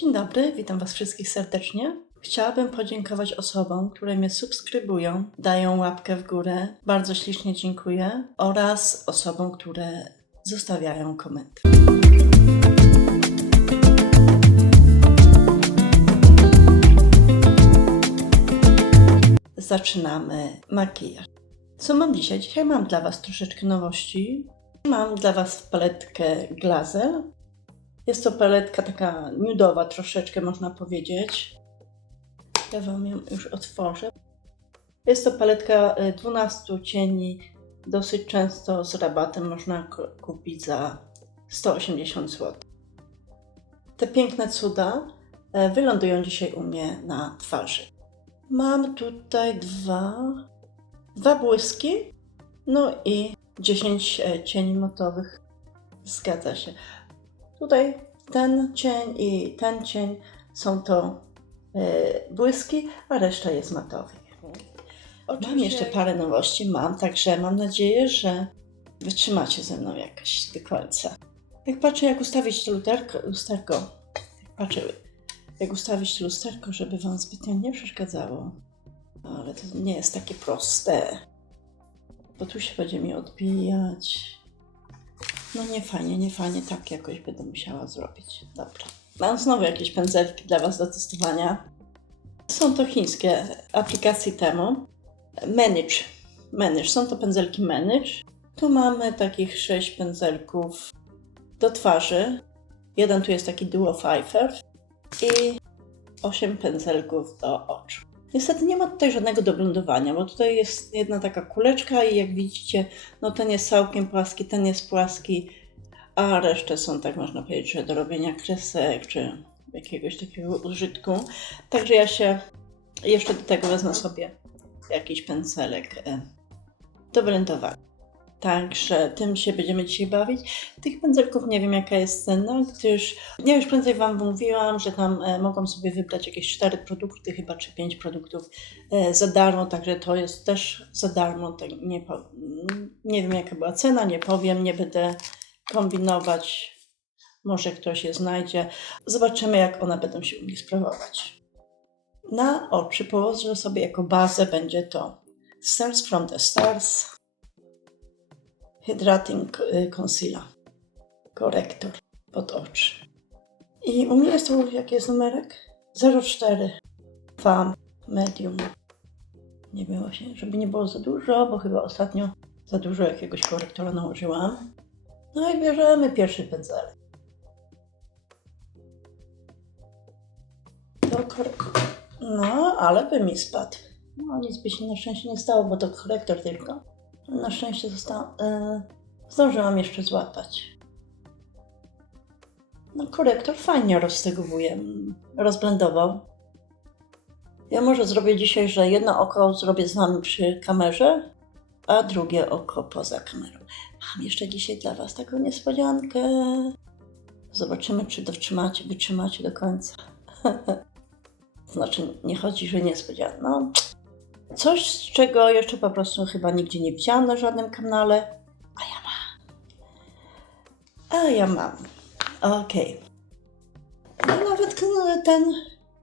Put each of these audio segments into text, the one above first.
Dzień dobry, witam Was wszystkich serdecznie. Chciałabym podziękować osobom, które mnie subskrybują, dają łapkę w górę. Bardzo ślicznie dziękuję. Oraz osobom, które zostawiają komentarz. Zaczynamy makijaż. Co mam dzisiaj? Dzisiaj mam dla Was troszeczkę nowości. Mam dla Was paletkę Glazel. Jest to paletka taka nudowa troszeczkę można powiedzieć. Ja Wam ją już otworzę. Jest to paletka y, 12 cieni. Dosyć często z rabatem można ku- kupić za 180 zł. Te piękne cuda e, wylądują dzisiaj u mnie na twarzy. Mam tutaj dwa, dwa błyski, no i 10 e, cieni matowych. Zgadza się. Tutaj ten cień i ten cień są to e, błyski, a reszta jest matowych. Mam jeszcze parę nowości, mam, także mam nadzieję, że wytrzymacie ze mną jakoś do końca. Jak patrzę, jak ustawić to lusterko, lusterko jak patrzę, jak ustawić lusterko, żeby Wam zbytnio nie przeszkadzało, ale to nie jest takie proste, bo tu się będzie mi odbijać. No nie fajnie, nie fajnie, tak jakoś będę musiała zrobić. Dobra. Mam znowu jakieś pędzelki dla Was do testowania. Są to chińskie aplikacje temu. Manage. Manage. Są to pędzelki Manage. Tu mamy takich sześć pędzelków do twarzy. Jeden tu jest taki Duo Fifer i osiem pędzelków do oczu. Niestety nie ma tutaj żadnego do blendowania, bo tutaj jest jedna taka kuleczka i jak widzicie, no ten jest całkiem płaski, ten jest płaski, a resztę są, tak można powiedzieć, że do robienia kresek czy jakiegoś takiego użytku. Także ja się jeszcze do tego wezmę sobie jakiś pędzelek e, do blendowania. Także tym się będziemy dzisiaj bawić. Tych pędzelków nie wiem jaka jest cena, gdyż ja już prędzej Wam mówiłam, że tam e, mogą sobie wybrać jakieś 4 produkty chyba, czy 5 produktów e, za darmo, także to jest też za darmo. Tak nie, nie wiem jaka była cena, nie powiem, nie będę kombinować. Może ktoś je znajdzie. Zobaczymy jak one będą się u mnie sprawować. Na oczy położę sobie jako bazę będzie to Stars from the Stars Hydrating y, Concealer Korektor pod oczy. I u mnie jest tu, jaki jest numerek? 04 Fam Medium. Nie było się, żeby nie było za dużo, bo chyba ostatnio za dużo jakiegoś korektora nałożyłam. No i bierzemy pierwszy pędzelek. No, ale by mi spadł. No, nic by się na szczęście nie stało, bo to korektor tylko. Na szczęście został, yy, zdążyłam jeszcze złapać. No, korektor fajnie roztegowuje, mm, rozblendował. Ja może zrobię dzisiaj, że jedno oko zrobię z Wami przy kamerze, a drugie oko poza kamerą. Mam jeszcze dzisiaj dla Was taką niespodziankę. Zobaczymy, czy dotrzymacie, wytrzymacie do końca. znaczy, nie chodzi, że niespodzianka. No, coś, z czego jeszcze po prostu chyba nigdzie nie widziałam na żadnym kanale, a ja mam. A ja mam. Okej. No nawet ten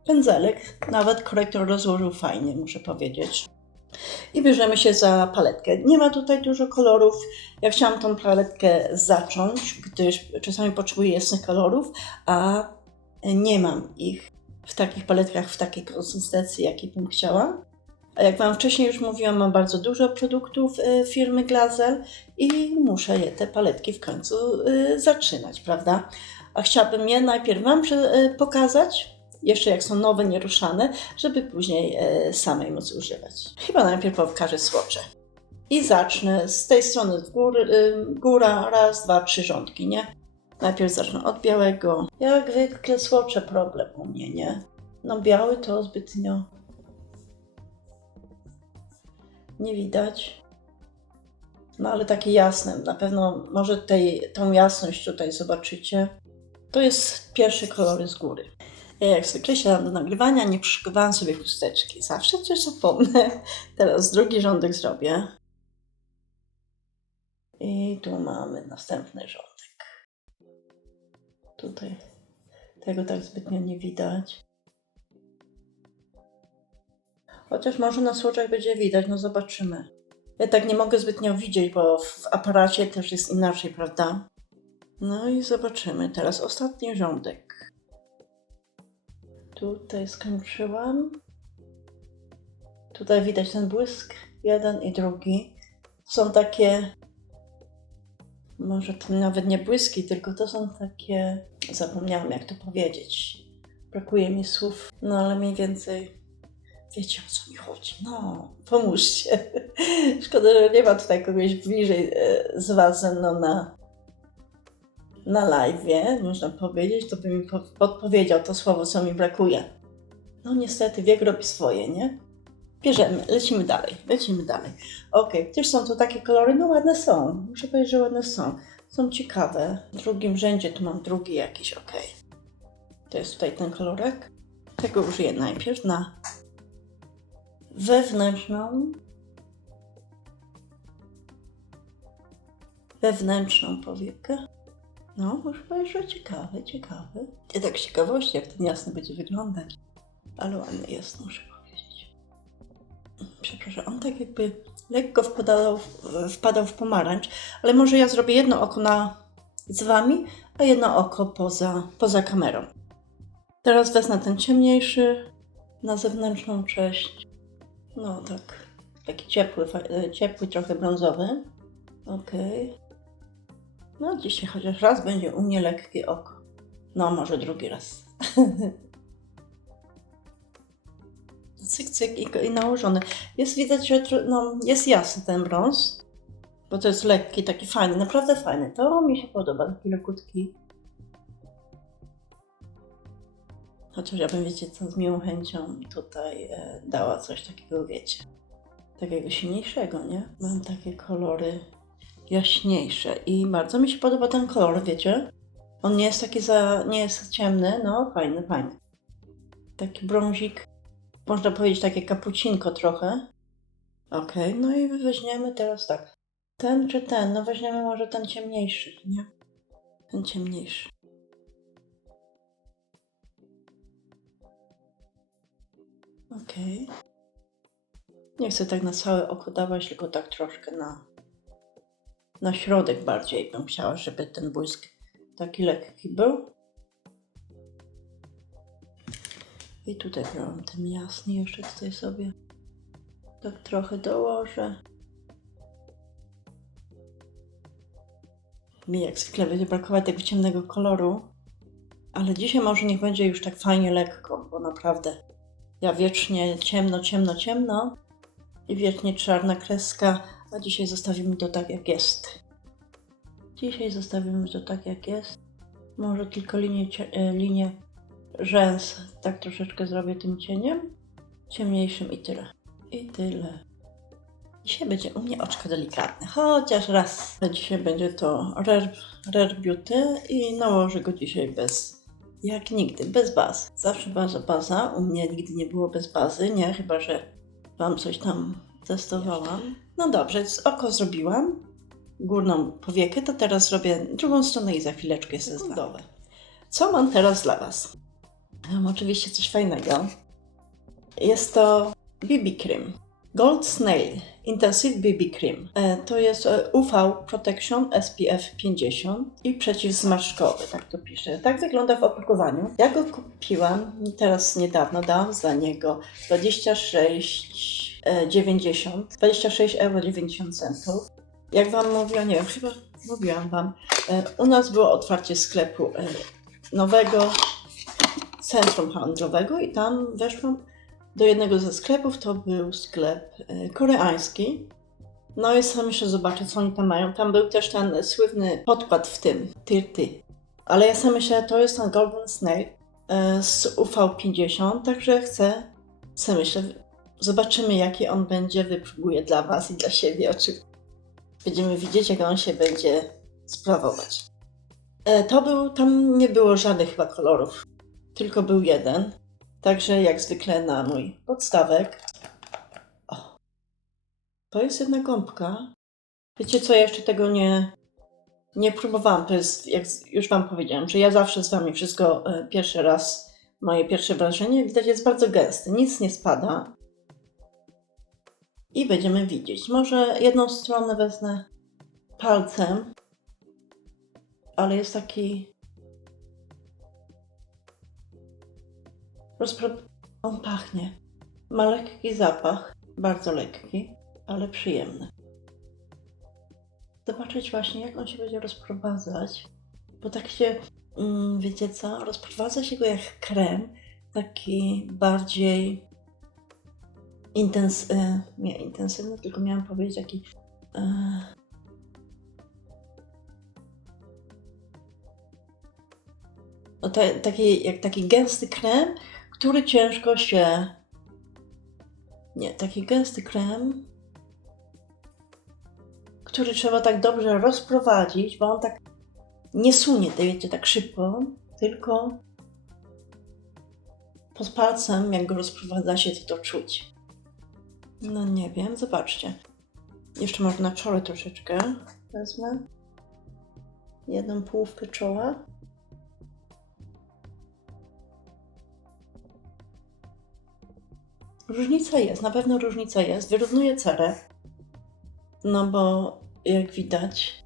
pędzelek, nawet korektor rozłożył fajnie, muszę powiedzieć. I bierzemy się za paletkę. Nie ma tutaj dużo kolorów. Ja chciałam tą paletkę zacząć, gdyż czasami potrzebuję jasnych kolorów, a nie mam ich w takich paletkach, w takiej konsystencji, jakiej bym chciała. Jak Wam wcześniej już mówiłam, mam bardzo dużo produktów y, firmy Glazel i muszę je, te paletki w końcu y, zaczynać, prawda? A chciałabym je najpierw Wam y, pokazać, jeszcze jak są nowe, nieruszane, żeby później samej móc używać. Chyba najpierw pokażę słocze. I zacznę z tej strony góry, góra, raz, dwa, trzy rządki, nie? Najpierw zacznę od białego. Jak zwykle słocze problem u mnie, nie? No biały to zbytnio nie widać. No ale takie jasne, na pewno może tej, tą jasność tutaj zobaczycie. To jest pierwszy kolor z góry. Ja jak zwykle siadam do nagrywania, nie przyszykowałam sobie chusteczki. Zawsze coś zapomnę. Teraz drugi rządek zrobię. I tu mamy następny rządek. Tutaj Tego tak zbytnio nie widać. Chociaż może na słuczach będzie widać, no zobaczymy. Ja tak nie mogę zbytnio widzieć, bo w aparacie też jest inaczej, prawda? No i zobaczymy. Teraz ostatni rządek. Tutaj skończyłam. Tutaj widać ten błysk, jeden i drugi. Są takie, może to nawet nie błyski, tylko to są takie, zapomniałam jak to powiedzieć. Brakuje mi słów, no ale mniej więcej wiecie o co mi chodzi. No, pomóżcie. Szkoda, że nie ma tutaj kogoś bliżej e, z Was ze mną na, na live, można powiedzieć, to by mi po- podpowiedział to słowo, co mi brakuje. No niestety, wiek robi swoje, nie? Bierzemy, lecimy dalej, lecimy dalej. Okej, też są to takie kolory, no ładne są. Muszę powiedzieć, że ładne są. Są ciekawe. W drugim rzędzie tu mam drugi jakiś, okej. To jest tutaj ten kolorek. Tego użyję najpierw na wewnętrzną wewnętrzną powiekę. No, muszę powiedzieć, że ciekawe, ciekawe. I tak z ciekawości, jak ten jasny będzie wyglądać. Ale ładny jest, muszę powiedzieć. Przepraszam, on tak jakby lekko wpadał, wpadał w pomarańcz, ale może ja zrobię jedno oko na, z Wami, a jedno oko poza, poza kamerą. Teraz wezmę ten ciemniejszy na zewnętrzną część. No tak, taki ciepły, e, ciepły trochę brązowy. Okej. No dzisiaj chociaż raz będzie u mnie lekkie oko. No może drugi raz. cyk, cyk i, i nałożony. Jest widać, że no, jest jasny ten brąz, bo to jest lekki, taki fajny, naprawdę fajny. To mi się podoba, taki lekutki. Chociaż ja bym, wiecie co, z miłą chęcią tutaj e, dała coś takiego, wiecie, takiego silniejszego, nie? Mam takie kolory jaśniejsze i bardzo mi się podoba ten kolor, wiecie? On nie jest taki za, nie jest ciemny, no fajny, fajny. Taki brązik, można powiedzieć takie kapucinko trochę. Okej, no i weźmiemy teraz tak. Ten czy ten? No weźmiemy może ten ciemniejszy, nie? Ten ciemniejszy. Okej. Nie chcę tak na całe oko dawać, tylko tak troszkę na, na środek bardziej bym chciała, żeby ten błysk taki lekki był. I tutaj brałam ten jasny jeszcze tutaj sobie tak trochę dołożę. Mi jak zwykle będzie brakować tego ciemnego koloru, ale dzisiaj może niech będzie już tak fajnie lekko, bo naprawdę ja wiecznie ciemno, ciemno, ciemno i wiecznie czarna kreska, a dzisiaj zostawimy to tak jak jest. Dzisiaj zostawimy to tak jak jest. Może tylko linię, e, linię rzęs tak troszeczkę zrobię tym cieniem. Ciemniejszym i tyle. I tyle. Dzisiaj będzie u mnie oczko delikatne, chociaż raz. Dzisiaj będzie to Rare, Rare Beauty i nałożę go dzisiaj bez, jak nigdy, bez bazy. Zawsze baza, baza. U mnie nigdy nie było bez bazy, nie? Chyba, że Wam coś tam testowałam. No dobrze, oko zrobiłam. Górną powiekę, to teraz zrobię drugą stronę i za chwileczkę jest gotowe. Co mam teraz dla Was? Mam oczywiście coś fajnego. Jest to BB Cream. Gold Snail Intensive BB Cream. E, To jest e, UV Protection SPF 50 i przeciwzmarszczkowy, tak to pisze. Tak wygląda w opakowaniu. Ja go kupiłam teraz niedawno, dałam za niego 26,90 26 euro 90 centów. Jak Wam mówiłam, nie wiem, chyba mówiłam Wam, e, u nas było otwarcie sklepu e, nowego centrum handlowego i tam weszłam do jednego ze sklepów, to był sklep e, koreański. No i sam jeszcze zobaczę, co oni tam mają. Tam był też ten słynny podkład w tym, Tyrty. Ale ja sam myślę, to jest ten Golden Snail e, z UV50, także chcę, sobie myślę, zobaczymy jaki on będzie, wypróbuję dla Was i dla siebie oczywiście. Będziemy widzieć, jak on się będzie sprawować. E, To był, tam nie było żadnych chyba kolorów, tylko był jeden. Także jak zwykle na mój podstawek. O. To jest jedna gąbka. Wiecie co, ja jeszcze tego nie, Nie próbowałam, to jest, jak już Wam powiedziałam, że ja zawsze z Wami wszystko e, pierwszy raz, moje pierwsze wrażenie, widać jest bardzo gęsty, nic nie spada. I będziemy widzieć. Może jedną stronę wezmę palcem, ale jest taki. Rozpro... On pachnie. Ma lekki zapach, bardzo lekki, ale przyjemny. Zobaczyć właśnie, jak on się będzie rozprowadzać, bo tak się, mm, wiecie co, rozprowadza się go jak krem, taki bardziej intens... e, nie intensywny, tylko miałam powiedzieć taki e, no te, taki, jak taki gęsty krem, który ciężko się. Nie, taki gęsty krem, który trzeba tak dobrze rozprowadzić, bo on tak nie sunie, to wiecie, tak szybko, tylko pod palcem, jak go rozprowadza się, to to czuć. No nie wiem, zobaczcie. Jeszcze może na czole troszeczkę wezmę. Jedną połówkę czoła. Różnica jest, na pewno różnica jest. Wyrównuje cerę. No bo jak widać,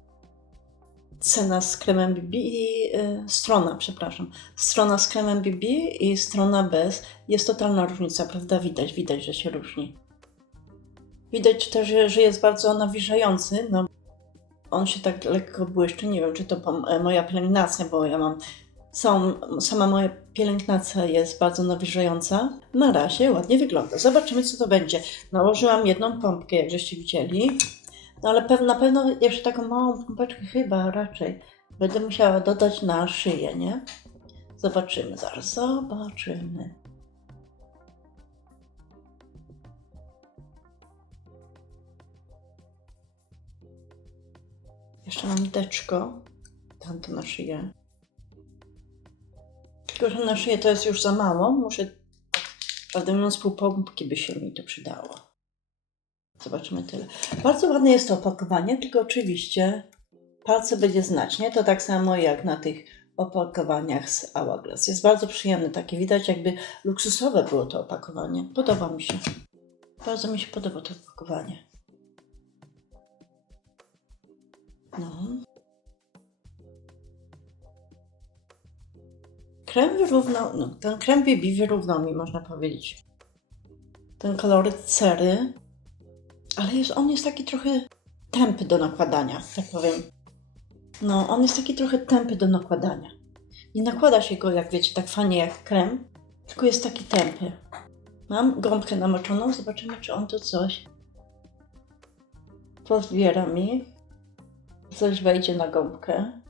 cena z kremem BB i y, strona, przepraszam, strona z kremem BB i strona bez jest totalna różnica, prawda? Widać, widać, że się różni. Widać też, że- jest bardzo nawilżający, no on się tak lekko błyszczy, nie wiem, czy to e, moja pielęgnacja, bo ja mam całą, sama moja pielęgnacja jest bardzo nawilżająca. Na razie ładnie wygląda. Zobaczymy, co to będzie. Nałożyłam jedną pompkę, jak żeście widzieli. No ale na pewno jeszcze taką małą pompeczkę chyba raczej będę musiała dodać na szyję, nie? Zobaczymy zaraz, zobaczymy. Jeszcze mam deczko, tamto na szyję. Szyję to jest już za mało. Muszę, prawdę mówiąc, pół pompki by się mi to przydało. Zobaczymy tyle. Bardzo ładne jest to opakowanie, tylko oczywiście palce będzie znać, nie? To tak samo jak na tych opakowaniach z Hourglass. Jest bardzo przyjemne, takie widać jakby luksusowe było to opakowanie. Podoba mi się. Bardzo mi się podoba to opakowanie. No. Krem wyrównał, no, ten krem BB wyrównał mi, można powiedzieć. Ten koloryt cery, ale jest, on jest taki trochę tępy do nakładania, tak powiem. No, on jest taki trochę tępy do nakładania. Nie nakłada się go, jak wiecie, tak fajnie jak krem, tylko jest taki tępy. Mam gąbkę namoczoną, zobaczymy, czy on tu coś pozbiera mi. Coś wejdzie na gąbkę.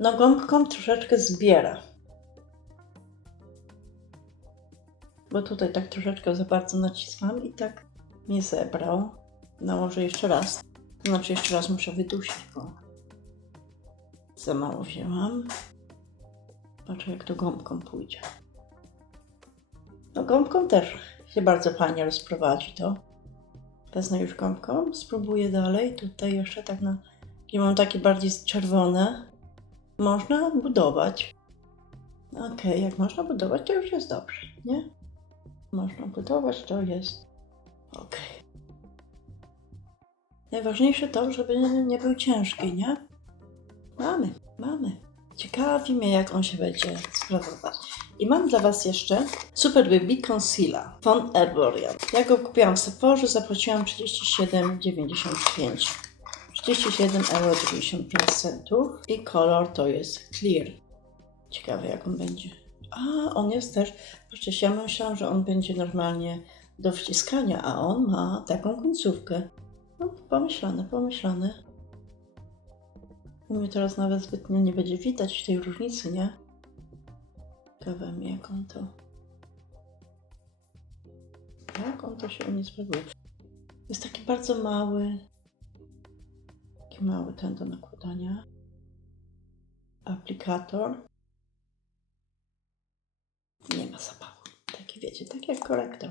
No, gąbką troszeczkę zbiera. Bo tutaj tak troszeczkę za bardzo nacisnął i tak mnie zebrał. Nałożę jeszcze raz. Znaczy jeszcze raz muszę wydusić, bo za mało wzięłam. Patrzę jak to gąbką pójdzie. No gąbką też się bardzo fajnie rozprowadzi to. Wezmę już gąbką, spróbuję dalej. Tutaj jeszcze tak na... I mam takie bardziej czerwone. Można budować. Okej, jak można budować, to już jest dobrze, nie? Można budować, to jest okej. Najważniejsze to, żeby nie był ciężki, nie? Mamy, mamy. Ciekawi mnie, jak on się będzie sprawować. I mam dla Was jeszcze Super Baby Concealer von Herborian. Ja go kupiłam w Sephorze, zapłaciłam 37,95. 37,95 euro i kolor to jest clear. Ciekawe jak on będzie. A, on jest też, patrzcie, ja myślałam, że on będzie normalnie do wciskania, a on ma taką końcówkę. No, pomyślane, pomyślane. Mnie teraz nawet zbytnio nie będzie widać tej różnicy, nie? Ciekawe mi, jak on to... Jak on to się u mnie sprawuje. Jest taki bardzo mały... Taki mały ten do nakładania. Aplikator. Nie ma zapachu. Taki wiecie, tak jak korektor.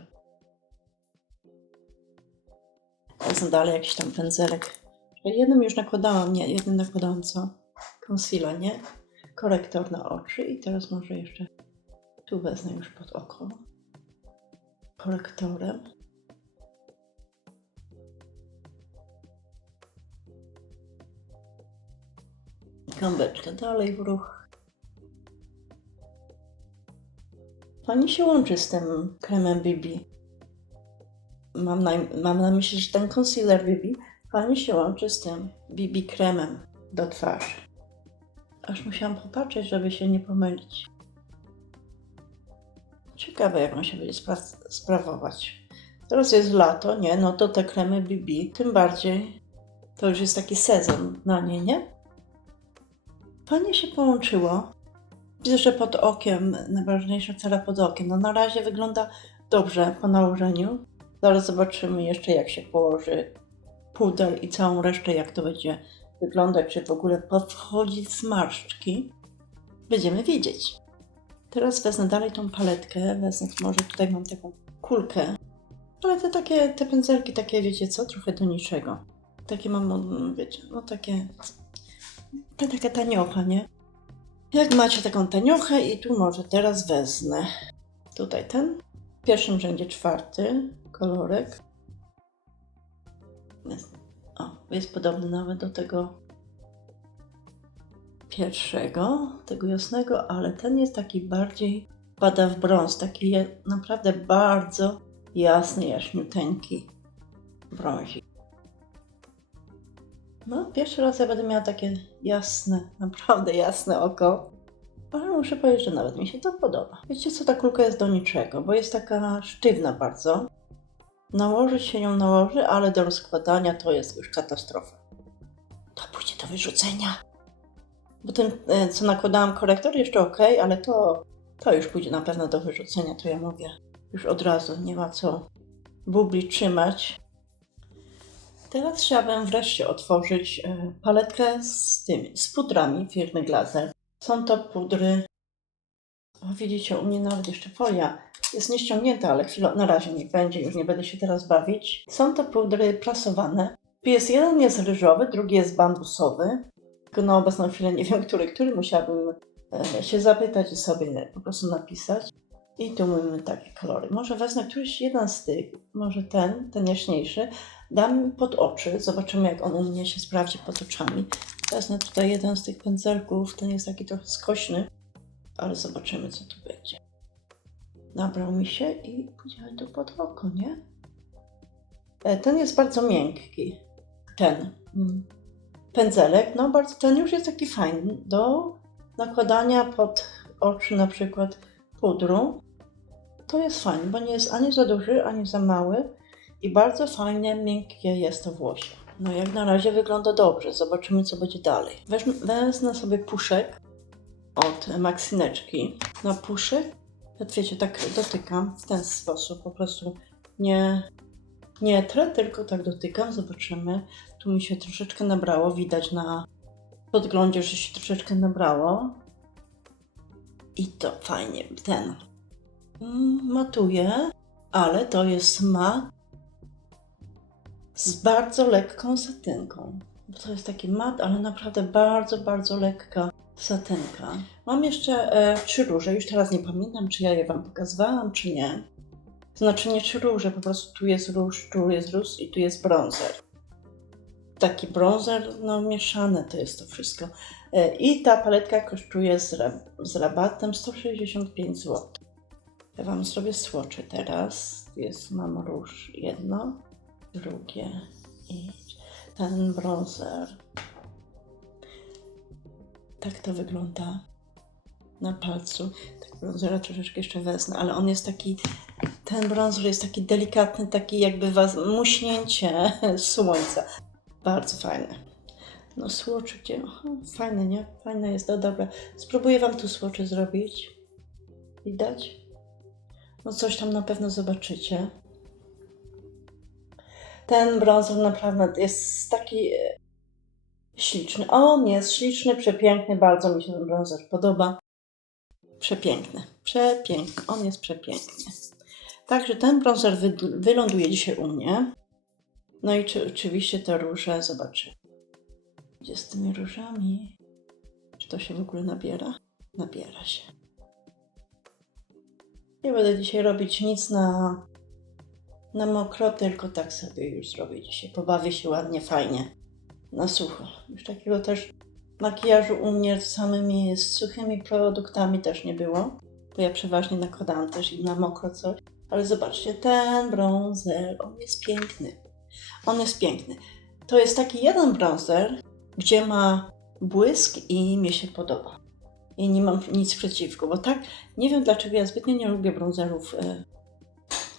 Wezmę dalej jakiś tam pędzelek. Jednym już nakładałam, nie, jednym nakładałam co? Concealer, nie? Korektor na oczy i teraz może jeszcze tu wezmę już pod oko. Korektorem. Gąbeczkę dalej w ruch. Pani się łączy z tym kremem BB. Mam na, mam na myśli, że ten concealer BB fajnie się łączy z tym BB kremem do twarzy. Aż musiałam popatrzeć, żeby się nie pomylić. Ciekawe, jak on się będzie spra- sprawować. Teraz jest lato, nie? No to te kremy BB, tym bardziej to już jest taki sezon na nie, nie? Fajnie się połączyło. Widzę, że pod okiem, najważniejsza cela pod okiem. No na razie wygląda dobrze po nałożeniu. Zaraz zobaczymy jeszcze, jak się położy puder i całą resztę, jak to będzie wyglądać, czy w ogóle powchodzi zmarszczki. Będziemy wiedzieć. Teraz wezmę dalej tą paletkę, wezmę, może tutaj mam taką kulkę, ale te takie, te pędzelki takie, wiecie co, trochę do niczego. Takie mam, mm, wiecie, no takie, ta taka taniocha, nie? Jak macie taką taniochę i tu może teraz wezmę tutaj ten, w pierwszym rzędzie czwarty kolorek. Jest, o, jest podobny nawet do tego pierwszego, tego jasnego, ale ten jest taki bardziej pada w brąz, taki naprawdę bardzo jasny, jaśniuteńki brązik. No, pierwszy raz ja będę miała takie jasne, naprawdę jasne oko. Ale muszę powiedzieć, że nawet mi się to podoba. Wiecie co, ta kulka jest do niczego, bo jest taka sztywna bardzo. Nałożyć się ją nałoży, ale do rozkładania to jest już katastrofa. To pójdzie do wyrzucenia. Bo ten, e, co nakładałam korektor, jeszcze ok, ale to, to już pójdzie na pewno do wyrzucenia, to ja mówię. Już od razu, nie ma co bubli trzymać. Teraz chciałabym wreszcie otworzyć e, paletkę z tymi, z pudrami firmy Glazer. Są to pudry, widzicie, u mnie nawet jeszcze folia jest nieściągnięta, ale chwilę, na razie nie będzie, już nie będę się teraz bawić. Są to pudry prasowane. Jest jeden jest ryżowy, drugi jest bambusowy. Tylko na obecną chwilę nie wiem, który, który musiałabym e, się zapytać i sobie po prostu napisać. I tu mamy takie kolory. Może wezmę któryś jeden z tych, może ten, ten jaśniejszy, dam pod oczy, zobaczymy jak on u mnie się sprawdzi pod oczami. Wezmę tutaj jeden z tych pędzelków, ten jest taki trochę skośny, ale zobaczymy co tu będzie. Nabrał mi się i pójdziemy tu pod oko, nie? E, Ten jest bardzo miękki, ten pędzelek, no bardzo, ten już jest taki fajny do nakładania pod oczy na przykład pudru. To jest fajne, bo nie jest ani za duży, ani za mały i bardzo fajnie, miękkie jest to włosie. No jak na razie wygląda dobrze, zobaczymy co będzie dalej. Weźmy, wezmę sobie puszek od Maxineczki. Na puszek, jak wiecie, tak dotykam w ten sposób, po prostu nie, nie trę, tylko tak dotykam, zobaczymy. Tu mi się troszeczkę nabrało, widać na podglądzie, że się troszeczkę nabrało. I to fajnie, ten mm, matuje, ale to jest mat z bardzo lekką satynką. Bo to jest taki mat, ale naprawdę bardzo, bardzo lekka satynka. Mam jeszcze e, trzy róże, już teraz nie pamiętam, czy ja je Wam pokazywałam, czy nie. Znaczy nie trzy róże, po prostu tu jest róż, tu jest róż i tu jest bronzer. Taki bronzer, no mieszane to jest to wszystko. E, I ta paletka kosztuje z, ra- z rabatem 165 zł. Ja Wam zrobię słocze teraz. Jest, mam róż jedno, drugie i ten bronzer. Tak to wygląda na palcu. Tak bronzera troszeczkę jeszcze wezmę, ale on jest taki, ten bronzer jest taki delikatny, taki jakby was, muśnięcie słońca. Bardzo fajne. No? Aha, fajne, nie? Fajne jest, no dobra. Spróbuję Wam tu słocze zrobić. Widać? No coś tam na pewno zobaczycie. Ten brązer naprawdę jest taki e, śliczny. On jest śliczny, przepiękny, bardzo mi się ten brązer podoba. Przepiękny, przepiękny, on jest przepiękny. Także ten brązer wy, wyląduje dzisiaj u mnie. No i czy, oczywiście te róże, zobaczymy. Gdzie z tymi różami? Czy to się w ogóle nabiera? Nabiera się. Nie będę dzisiaj robić nic na, na mokro, tylko tak sobie już zrobię dzisiaj. Pobawię się ładnie, fajnie. Na sucho. Już takiego też makijażu u mnie z samymi z suchymi produktami też nie było. Bo ja przeważnie nakładałam też i na mokro coś. Ale zobaczcie, ten bronzer, on jest piękny. On jest piękny. To jest taki jeden bronzer, gdzie ma błysk i mi się podoba. I nie mam nic przeciwko, bo tak, nie wiem dlaczego ja zbytnio nie lubię bronzerów y,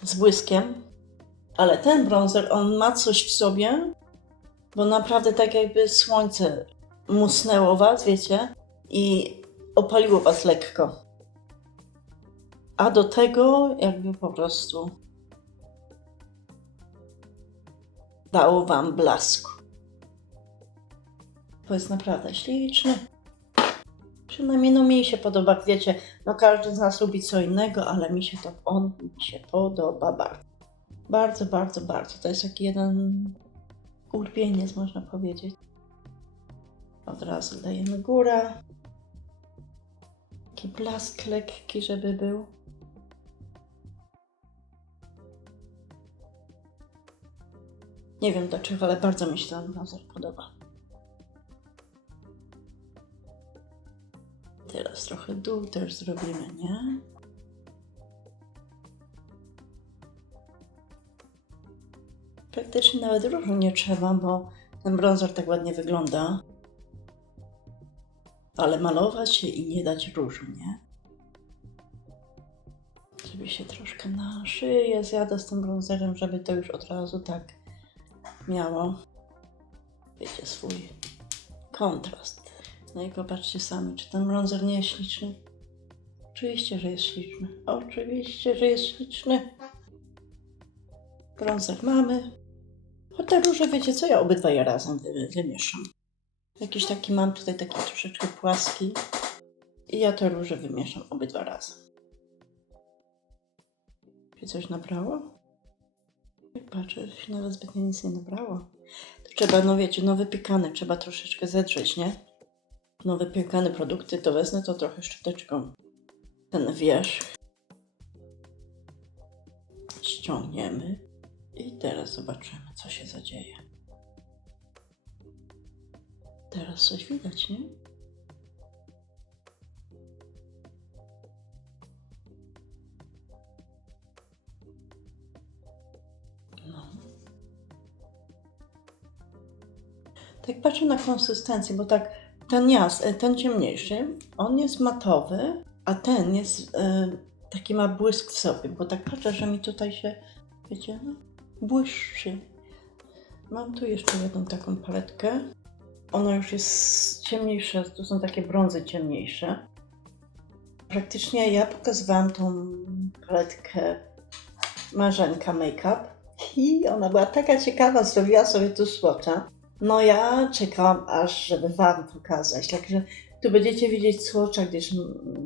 z błyskiem, ale ten bronzer, on ma coś w sobie, bo naprawdę tak jakby słońce musnęło was, wiecie, i opaliło was lekko. A do tego jakby po prostu dało wam blasku. To jest naprawdę śliczny. Przynajmniej no mi się podoba, wiecie, no każdy z nas lubi co innego, ale mi się to, on mi się podoba bardzo. Bardzo, bardzo, bardzo. To jest taki jeden ulbieniec, można powiedzieć. Od razu dajemy górę. Taki blask lekki, żeby był. Nie wiem dlaczego, ale bardzo mi się ten bronzer podoba. Teraz trochę dół też zrobimy, nie? Praktycznie nawet różu nie trzeba, bo ten bronzer tak ładnie wygląda. Ale malować się i nie dać różu, nie? Żeby się troszkę na szyję zjada z tym bronzerem, żeby to już od razu tak miało, wiecie, swój kontrast. No i popatrzcie sami, czy ten bronzer nie jest śliczny? Oczywiście, że jest śliczny. Oczywiście, że jest śliczny. Bronzer mamy. A te róże, wiecie co, ja obydwa razem wy, wymieszam. Jakiś taki mam tutaj taki troszeczkę płaski. I ja te róże wymieszam obydwa razem. Się coś nabrało? Jak patrzę, się nawet zbytnio nic nie nabrało. To trzeba, no wiecie, no wypiekane, trzeba troszeczkę zedrzeć, nie? No wypiekane produkty, to wezmę to trochę szczoteczką. Ten wierzch. Ściągniemy. I teraz zobaczymy, co się zadzieje. Teraz coś widać, nie? No. Tak patrzę na konsystencję, bo tak ten jas, e, ten ciemniejszy, on jest matowy, a ten jest e, taki ma błysk w sobie, bo tak patrzę, że mi tutaj się, wiecie, no, błyszczy. Mam tu jeszcze jedną taką paletkę. Ona już jest ciemniejsza, tu są takie brązy ciemniejsze. Praktycznie ja pokazywałam tą paletkę Marzenka Makeup i ona była taka ciekawa, zrobiła sobie tu słocza. No ja czekałam aż, żeby Wam pokazać, także tu będziecie widzieć słocza, gdyż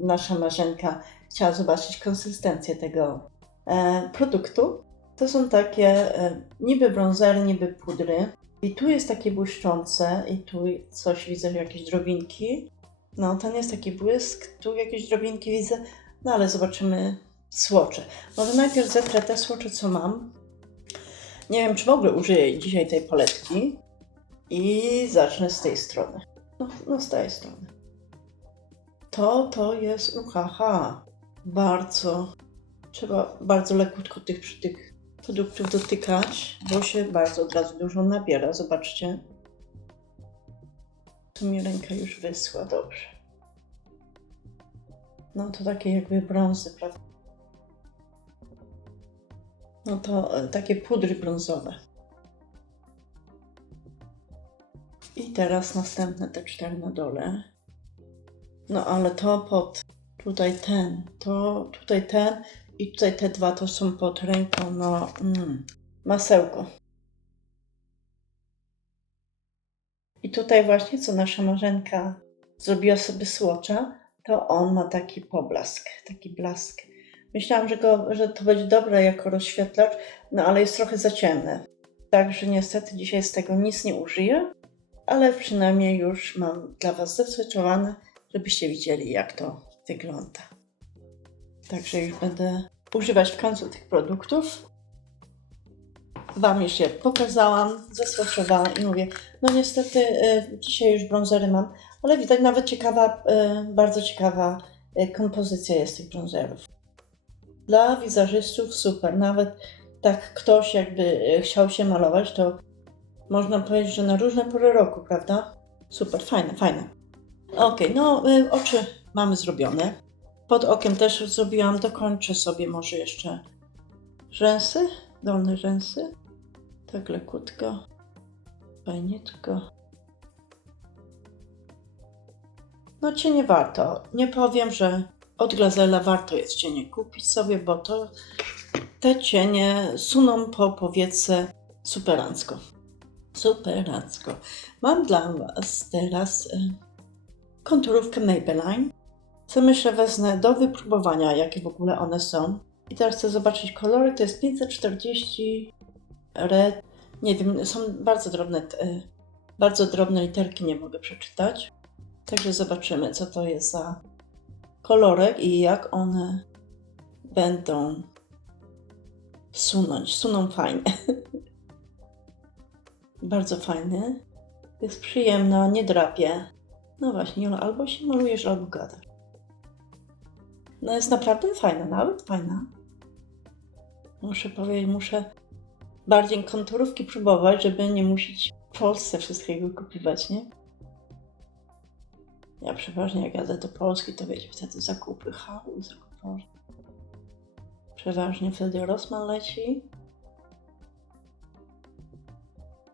nasza Marzenka chciała zobaczyć konsystencję tego e, produktu. To są takie e, niby brązery, niby pudry. I tu jest takie błyszczące i tu coś widzę, jakieś drobinki. No, ten jest taki błysk, tu jakieś drobinki widzę, no ale zobaczymy słocze. Może najpierw zetrę te słocze, co mam. Nie wiem, czy w ogóle użyję dzisiaj tej paletki. I zacznę z tej strony. No, no z tej strony. To, to jest uhaha. Bardzo, trzeba bardzo lekutko tych, tych produktów dotykać, bo się bardzo od razu dużo nabiera. Zobaczcie. Tu mi ręka już wyschła, dobrze. No to takie jakby brązy, prawda? No to e, takie pudry brązowe. I teraz następne te cztery na dole. No ale to pod tutaj ten, to tutaj ten i tutaj te dwa to są pod ręką, no mm, masełko. I tutaj właśnie co nasza marzenka zrobiła sobie słocza, to on ma taki poblask, taki blask. Myślałam, że, go, że to będzie dobre jako rozświetlacz, no ale jest trochę za ciemne. Także niestety dzisiaj z tego nic nie użyję, ale przynajmniej już mam dla Was zesweczowane, żebyście widzieli jak to wygląda. Także już będę używać w końcu tych produktów. Wam już je pokazałam, zeswatchowałam i mówię, no niestety y, dzisiaj już brązery mam, ale widać nawet ciekawa, y, bardzo ciekawa y, kompozycja jest tych brązerów. Dla wizerzystów super, nawet tak ktoś jakby chciał się malować, to można powiedzieć, że na różne pory roku, prawda? Super, fajne, fajne. Okej, no y, oczy mamy zrobione. Pod okiem też zrobiłam, dokończę sobie może jeszcze rzęsy, dolne rzęsy. Tak lekutko, fajniutko. No cienie warto. Nie powiem, że od Glazela warto jest cienie kupić sobie, bo to te cienie suną po powiece superancko. Superancko. Mam dla Was teraz y, konturówkę Maybelline. Co myślę wezmę do wypróbowania, jakie w ogóle one są. I teraz chcę zobaczyć kolory. To jest 540 red. Nie wiem, są bardzo drobne, y, bardzo drobne literki, nie mogę przeczytać. Także zobaczymy, co to jest za kolorek i jak one będą sunąć. Suną fajnie. bardzo fajny. Jest przyjemna, nie drapie. No właśnie, albo się malujesz, albo gadasz. No jest naprawdę fajna, nawet fajna. Muszę powiedzieć, muszę bardziej konturówki próbować, żeby nie musieć w Polsce wszystkiego kupować, nie? Ja przeważnie jak jadę do Polski, to wiecie, wtedy zakupy, hału, zakupy. Przeważnie wtedy Rosman leci.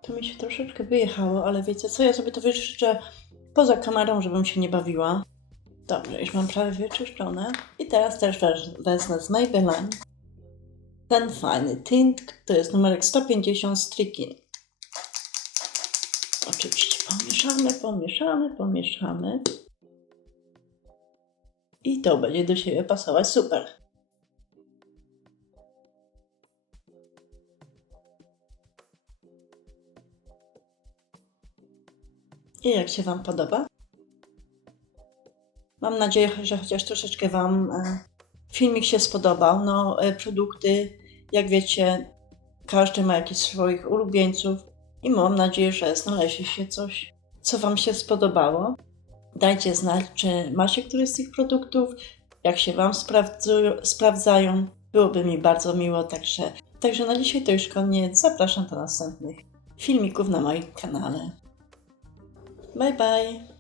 To mi się troszeczkę wyjechało, ale wiecie co, ja sobie to wyżyczę poza kamerą, żebym się nie bawiła. Dobrze, już mam prawie wyczyszczone. I teraz też wez- wezmę z Maybelline ten fajny tint, to jest numerek 150 Strikin. Oczywiście pomieszamy, pomieszamy, pomieszamy. I to będzie do siebie pasować super. I jak się Wam podoba? Mam nadzieję, że chociaż troszeczkę Wam e, filmik się spodobał. No, e, produkty, jak wiecie, każdy ma jakichś swoich ulubieńców i mam nadzieję, że znaleźli się coś, co Wam się spodobało. Dajcie znać, czy macie któryś z tych produktów, jak się Wam sprawdzają. Byłoby mi bardzo miło, także, także na dzisiaj to już koniec. Zapraszam do następnych filmików na moim kanale. Bye bye!